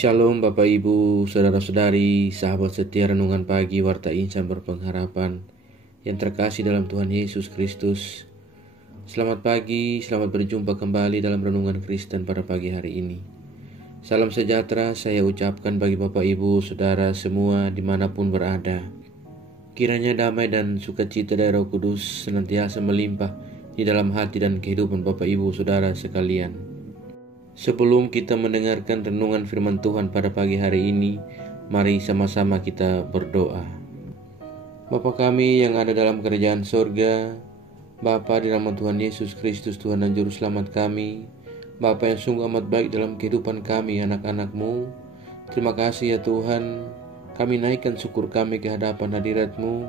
Shalom Bapak Ibu, Saudara-saudari, sahabat setia Renungan Pagi Warta Insan Berpengharapan yang terkasih dalam Tuhan Yesus Kristus. Selamat pagi, selamat berjumpa kembali dalam Renungan Kristen pada pagi hari ini. Salam sejahtera saya ucapkan bagi Bapak Ibu, Saudara semua dimanapun berada. Kiranya damai dan sukacita dari Roh Kudus senantiasa melimpah di dalam hati dan kehidupan Bapak Ibu, Saudara sekalian. Sebelum kita mendengarkan renungan firman Tuhan pada pagi hari ini, mari sama-sama kita berdoa. Bapa kami yang ada dalam kerajaan sorga, Bapa di nama Tuhan Yesus Kristus, Tuhan dan Juru Selamat kami, Bapa yang sungguh amat baik dalam kehidupan kami anak-anak-Mu. Terima kasih ya Tuhan, kami naikkan syukur kami ke hadapan hadirat-Mu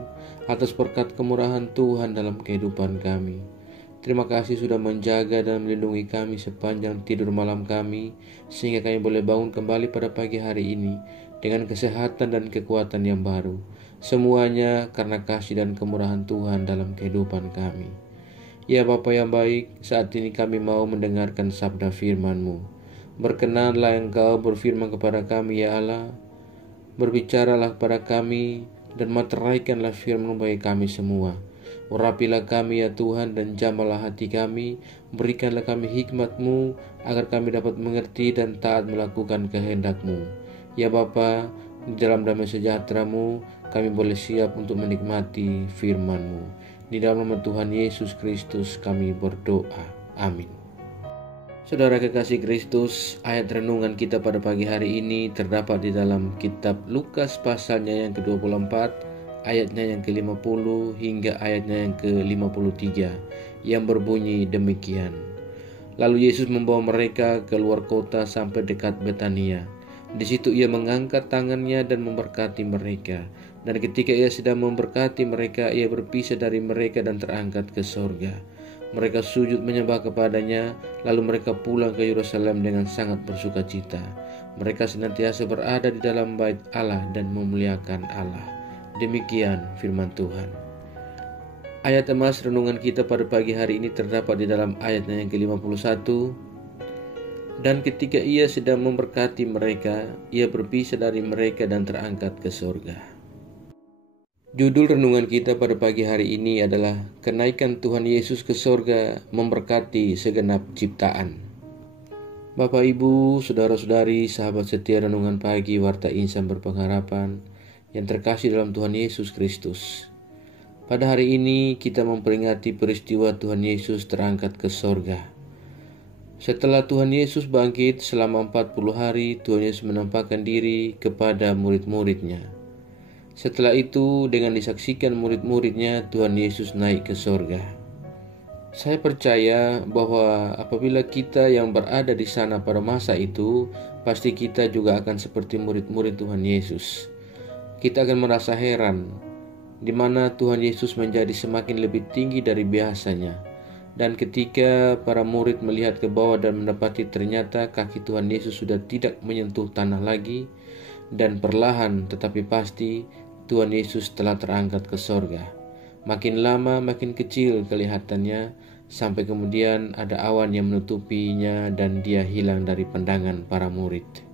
atas berkat kemurahan Tuhan dalam kehidupan kami. Terima kasih sudah menjaga dan melindungi kami sepanjang tidur malam kami, sehingga kami boleh bangun kembali pada pagi hari ini dengan kesehatan dan kekuatan yang baru. Semuanya karena kasih dan kemurahan Tuhan dalam kehidupan kami. Ya Bapa yang baik, saat ini kami mau mendengarkan sabda firman-Mu. Berkenanlah Engkau berfirman kepada kami ya Allah, berbicaralah kepada kami dan materaikanlah firman-Mu bagi kami semua. Urapilah kami ya Tuhan dan jamalah hati kami, berikanlah kami hikmat-Mu agar kami dapat mengerti dan taat melakukan kehendak-Mu. Ya Bapa, di dalam damai sejahtera-Mu kami boleh siap untuk menikmati firman-Mu. Di dalam nama Tuhan Yesus Kristus kami berdoa. Amin. Saudara kekasih Kristus, ayat renungan kita pada pagi hari ini terdapat di dalam kitab Lukas pasalnya yang ke-24, ayatnya yang ke-50 hingga ayatnya yang ke-53 yang berbunyi demikian. Lalu Yesus membawa mereka keluar kota sampai dekat Betania. Di situ ia mengangkat tangannya dan memberkati mereka. Dan ketika ia sedang memberkati mereka, ia berpisah dari mereka dan terangkat ke sorga. Mereka sujud menyembah kepadanya, lalu mereka pulang ke Yerusalem dengan sangat bersukacita. Mereka senantiasa berada di dalam bait Allah dan memuliakan Allah. Demikian firman Tuhan. Ayat emas renungan kita pada pagi hari ini terdapat di dalam ayatnya yang ke-51. Dan ketika ia sedang memberkati mereka, ia berpisah dari mereka dan terangkat ke sorga. Judul renungan kita pada pagi hari ini adalah Kenaikan Tuhan Yesus ke sorga memberkati segenap ciptaan. Bapak Ibu, Saudara-saudari, sahabat setia Renungan Pagi Warta Insan Berpengharapan yang terkasih dalam Tuhan Yesus Kristus. Pada hari ini kita memperingati peristiwa Tuhan Yesus terangkat ke sorga. Setelah Tuhan Yesus bangkit selama 40 hari, Tuhan Yesus menampakkan diri kepada murid-muridnya. Setelah itu, dengan disaksikan murid-muridnya, Tuhan Yesus naik ke sorga. Saya percaya bahwa apabila kita yang berada di sana pada masa itu, pasti kita juga akan seperti murid-murid Tuhan Yesus. Kita akan merasa heran di mana Tuhan Yesus menjadi semakin lebih tinggi dari biasanya. Dan ketika para murid melihat ke bawah dan mendapati ternyata kaki Tuhan Yesus sudah tidak menyentuh tanah lagi, dan perlahan tetapi pasti Tuhan Yesus telah terangkat ke sorga. Makin lama makin kecil kelihatannya, sampai kemudian ada awan yang menutupinya dan dia hilang dari pandangan para murid.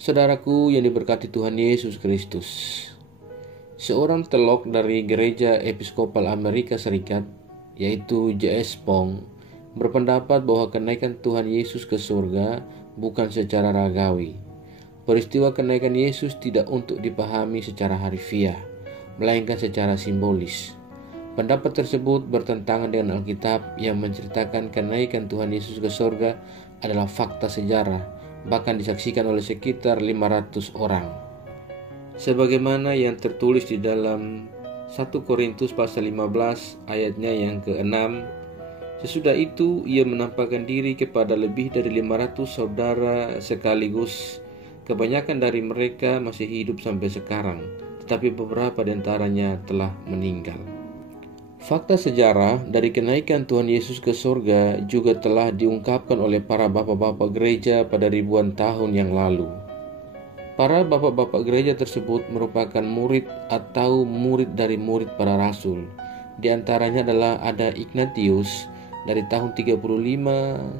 Saudaraku yang diberkati Tuhan Yesus Kristus, seorang teolog dari Gereja Episkopal Amerika Serikat, yaitu J.S. Spong, berpendapat bahwa kenaikan Tuhan Yesus ke surga bukan secara ragawi. Peristiwa kenaikan Yesus tidak untuk dipahami secara harfiah, melainkan secara simbolis. Pendapat tersebut bertentangan dengan Alkitab yang menceritakan kenaikan Tuhan Yesus ke surga adalah fakta sejarah, bahkan disaksikan oleh sekitar 500 orang. Sebagaimana yang tertulis di dalam 1 Korintus pasal 15 ayatnya yang ke-6, sesudah itu ia menampakkan diri kepada lebih dari 500 saudara sekaligus. Kebanyakan dari mereka masih hidup sampai sekarang, tetapi beberapa di antaranya telah meninggal. Fakta sejarah dari kenaikan Tuhan Yesus ke surga juga telah diungkapkan oleh para bapak-bapak gereja pada ribuan tahun yang lalu. Para bapak-bapak gereja tersebut merupakan murid atau murid dari murid para rasul. Di antaranya adalah ada Ignatius, dari tahun 35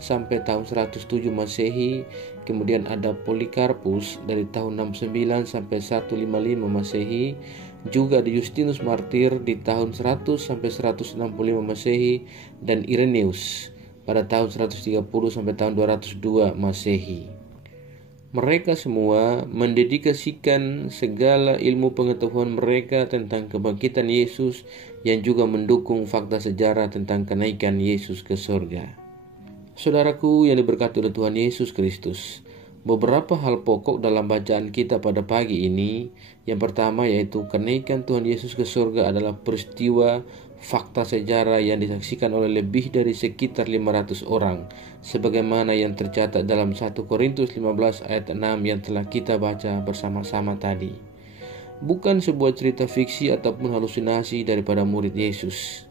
sampai tahun 107 Masehi. Kemudian ada Polikarpus dari tahun 69 sampai 155 Masehi. Juga ada Justinus Martir di tahun 100 sampai 165 Masehi, dan Irenaeus pada tahun 130 sampai tahun 202 Masehi. Mereka semua mendedikasikan segala ilmu pengetahuan mereka tentang kebangkitan Yesus, yang juga mendukung fakta sejarah tentang kenaikan Yesus ke surga. Saudaraku yang diberkati oleh Tuhan Yesus Kristus, beberapa hal pokok dalam bacaan kita pada pagi ini. Yang pertama yaitu kenaikan Tuhan Yesus ke surga adalah peristiwa fakta sejarah yang disaksikan oleh lebih dari sekitar 500 orang, sebagaimana yang tercatat dalam 1 Korintus 15 ayat 6 yang telah kita baca bersama-sama tadi. Bukan sebuah cerita fiksi ataupun halusinasi daripada murid Yesus.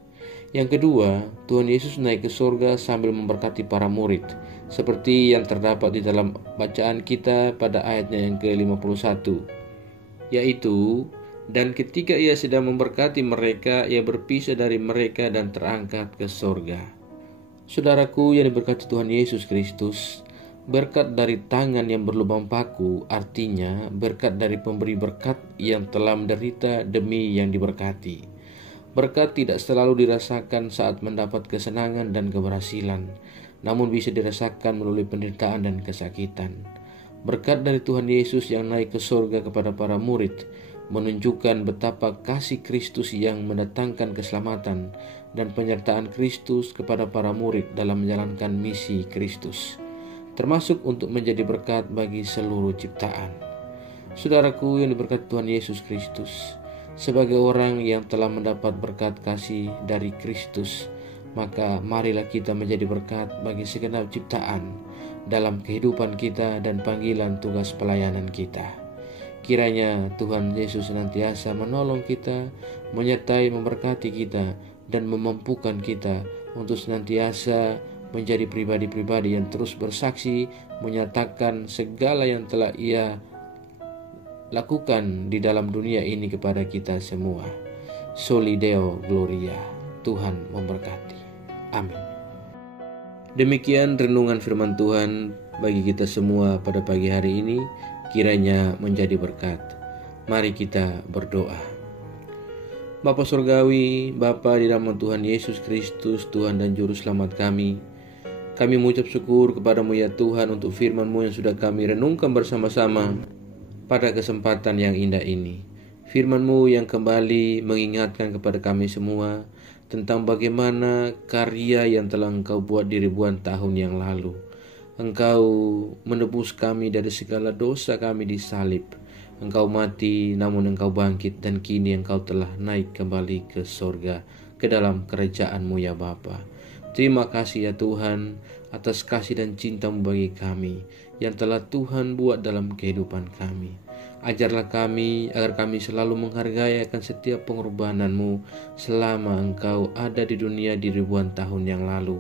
Yang kedua, Tuhan Yesus naik ke surga sambil memberkati para murid, seperti yang terdapat di dalam bacaan kita pada ayatnya yang ke-51, yaitu, dan ketika ia sedang memberkati mereka, ia berpisah dari mereka dan terangkat ke surga. Saudaraku yang diberkati Tuhan Yesus Kristus, berkat dari tangan yang berlubang paku artinya berkat dari pemberi berkat yang telah menderita demi yang diberkati. Berkat tidak selalu dirasakan saat mendapat kesenangan dan keberhasilan, namun bisa dirasakan melalui penderitaan dan kesakitan. Berkat dari Tuhan Yesus yang naik ke surga kepada para murid menunjukkan betapa kasih Kristus yang mendatangkan keselamatan dan penyertaan Kristus kepada para murid dalam menjalankan misi Kristus, termasuk untuk menjadi berkat bagi seluruh ciptaan. Saudaraku yang diberkati Tuhan Yesus Kristus, sebagai orang yang telah mendapat berkat kasih dari Kristus, maka marilah kita menjadi berkat bagi segenap ciptaan dalam kehidupan kita dan panggilan tugas pelayanan kita. Kiranya Tuhan Yesus senantiasa menolong kita, menyertai memberkati kita, dan memampukan kita untuk senantiasa menjadi pribadi-pribadi yang terus bersaksi, menyatakan segala yang telah Ia lakukan di dalam dunia ini kepada kita semua. Soli Deo Gloria. Tuhan memberkati. Amin. Demikian renungan firman Tuhan bagi kita semua pada pagi hari ini, kiranya menjadi berkat. Mari kita berdoa. Bapa Surgawi, Bapa di dalam Tuhan Yesus Kristus, Tuhan dan Juru Selamat kami mengucap syukur kepada-Mu ya Tuhan untuk firman-Mu yang sudah kami renungkan bersama-sama pada kesempatan yang indah ini. Firman-Mu yang kembali mengingatkan kepada kami semua tentang bagaimana karya yang telah Engkau buat di ribuan tahun yang lalu. Engkau menebus kami dari segala dosa kami di salib. Engkau mati, namun Engkau bangkit, dan kini Engkau telah naik kembali ke sorga, ke dalam kerajaan-Mu ya Bapa. Terima kasih ya Tuhan atas kasih dan cinta-Mu bagi kami yang telah Tuhan buat dalam kehidupan kami. Ajarlah kami agar kami selalu menghargai akan setiap pengorbanan-Mu selama Engkau ada di dunia di ribuan tahun yang lalu.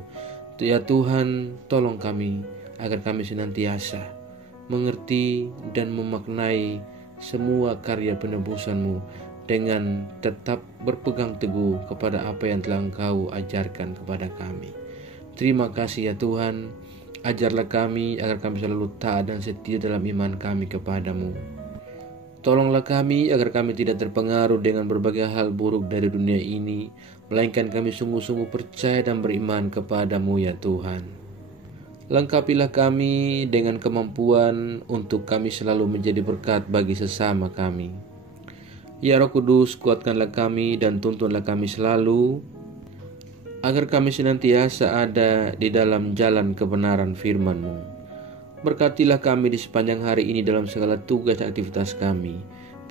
Ya Tuhan, tolong kami agar kami senantiasa mengerti dan memaknai semua karya penebusan-Mu dengan tetap berpegang teguh kepada apa yang telah Engkau ajarkan kepada kami. Terima kasih ya Tuhan, ajarlah kami agar kami selalu taat dan setia dalam iman kami kepada-Mu. Tolonglah kami agar kami tidak terpengaruh dengan berbagai hal buruk dari dunia ini, melainkan kami sungguh-sungguh percaya dan beriman kepada-Mu ya Tuhan. Lengkapilah kami dengan kemampuan untuk kami selalu menjadi berkat bagi sesama kami. Ya Roh Kudus, kuatkanlah kami dan tuntunlah kami selalu, agar kami senantiasa ada di dalam jalan kebenaran firman-Mu. Berkatilah kami di sepanjang hari ini dalam segala tugas aktivitas kami.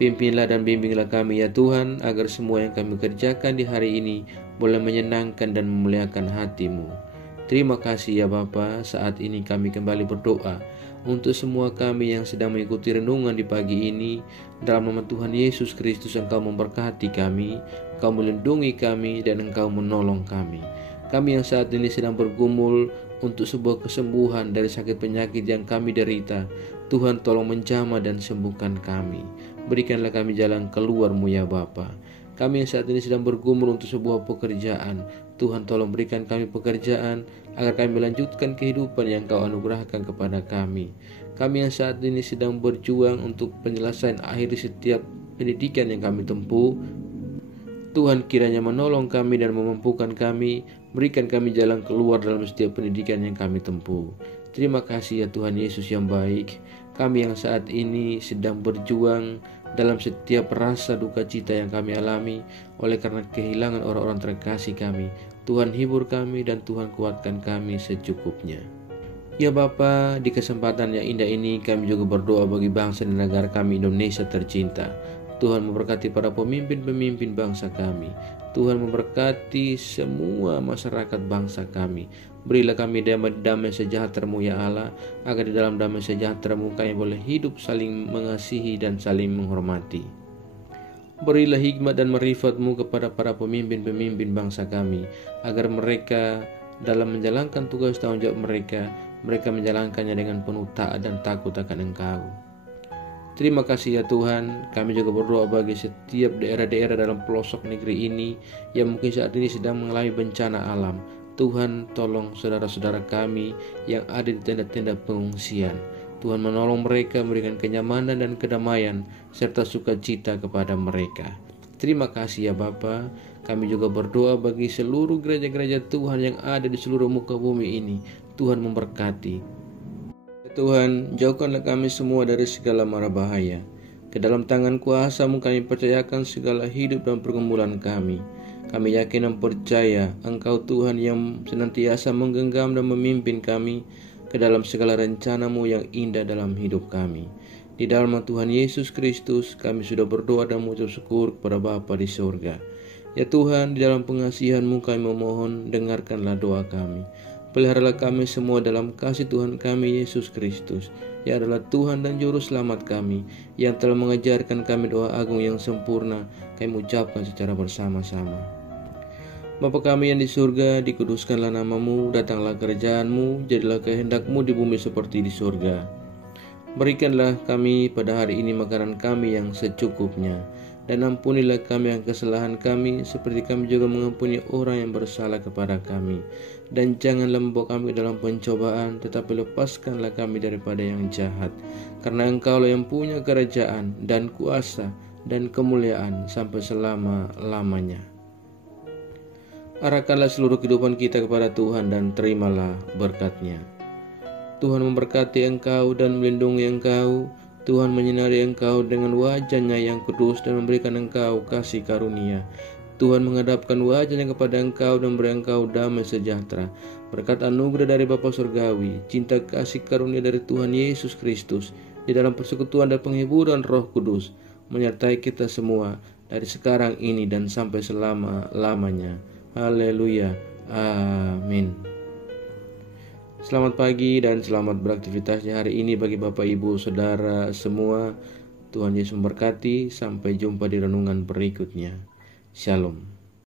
Pimpinlah dan bimbinglah kami ya Tuhan, agar semua yang kami kerjakan di hari ini boleh menyenangkan dan memuliakan hati-Mu. Terima kasih ya Bapa. Saat ini kami kembali berdoa untuk semua kami yang sedang mengikuti renungan di pagi ini. Dalam nama Tuhan Yesus Kristus, Engkau memberkati kami, Engkau melindungi kami, dan Engkau menolong kami. Kami yang saat ini sedang bergumul untuk sebuah kesembuhan dari sakit penyakit yang kami derita, Tuhan tolong menjamah dan sembuhkan kami. Berikanlah kami jalan keluar-Mu ya Bapa. Kami yang saat ini sedang bergumul untuk sebuah pekerjaan, Tuhan tolong berikan kami pekerjaan agar kami melanjutkan kehidupan yang Kau anugerahkan kepada kami. Kami yang saat ini sedang berjuang untuk penyelesaian akhir setiap pendidikan yang kami tempuh, Tuhan kiranya menolong kami dan memampukan kami, berikan kami jalan keluar dalam setiap pendidikan yang kami tempuh. Terima kasih ya Tuhan Yesus yang baik. Kami yang saat ini sedang berjuang dalam setiap rasa duka cita yang kami alami oleh karena kehilangan orang-orang terkasih kami. Tuhan hibur kami dan Tuhan kuatkan kami secukupnya. Ya Bapa, di kesempatan yang indah ini kami juga berdoa bagi bangsa dan negara kami Indonesia tercinta. Tuhan memberkati para pemimpin-pemimpin bangsa kami. Tuhan memberkati semua masyarakat bangsa kami. Berilah kami damai sejahtera-Mu ya Allah, agar di dalam damai sejahtera-Mu kami boleh hidup saling mengasihi dan saling menghormati. Berilah hikmat dan marifat-Mu kepada para pemimpin-pemimpin bangsa kami, agar mereka dalam menjalankan tugas tanggung jawab mereka menjalankannya dengan penuh taat dan takut akan Engkau. Terima kasih ya Tuhan. Kami juga berdoa bagi setiap daerah-daerah dalam pelosok negeri ini yang mungkin saat ini sedang mengalami bencana alam. Tuhan tolong saudara-saudara kami yang ada di tenda-tenda pengungsian. Tuhan menolong mereka, memberikan kenyamanan dan kedamaian serta sukacita kepada mereka. Terima kasih ya Bapa. Kami juga berdoa bagi seluruh gereja-gereja Tuhan yang ada di seluruh muka bumi ini. Tuhan memberkati. Tuhan, jauhkanlah kami semua dari segala mara bahaya. Ke dalam tangan kuasa-Mu kami percayakan segala hidup dan pergumulan kami. Kami yakin dan percaya Engkau Tuhan yang senantiasa menggenggam dan memimpin kami ke dalam segala rencana-Mu yang indah dalam hidup kami. Di dalam Tuhan Yesus Kristus kami sudah berdoa dan mengucap syukur kepada Bapa di surga. Ya Tuhan, di dalam pengasihan-Mu kami memohon, dengarkanlah doa kami. Peliharalah kami semua dalam kasih Tuhan kami Yesus Kristus, yang adalah Tuhan dan Juru Selamat kami, yang telah mengajarkan kami doa agung yang sempurna. Kami ucapkan secara bersama-sama. Bapa kami yang di surga, dikuduskanlah nama-Mu, datanglah kerajaan-Mu, jadilah kehendak-Mu di bumi seperti di surga. Berikanlah kami pada hari ini makanan kami yang secukupnya, dan ampunilah kami yang kesalahan kami, seperti kami juga mengampuni orang yang bersalah kepada kami. Dan janganlah membawa kami dalam pencobaan, tetapi lepaskanlah kami daripada yang jahat. Karena Engkau-Lah yang punya kerajaan dan kuasa dan kemuliaan sampai selama-lamanya. Arahkanlah seluruh kehidupan kita kepada Tuhan dan terimalah berkat-Nya. Tuhan memberkati engkau dan melindungi engkau. Tuhan menyinari engkau dengan wajah-Nya yang kudus dan memberikan engkau kasih karunia. Tuhan menghadapkan wajah-Nya kepada engkau dan memberi engkau damai sejahtera. Berkat anugerah dari Bapa Surgawi, cinta kasih karunia dari Tuhan Yesus Kristus, di dalam persekutuan dan penghiburan Roh Kudus, menyertai kita semua dari sekarang ini dan sampai selama-lamanya. Haleluya. Amin. Selamat pagi dan selamat beraktivitasnya hari ini bagi Bapak Ibu Saudara semua. Tuhan Yesus memberkati. Sampai jumpa di renungan berikutnya. Shalom.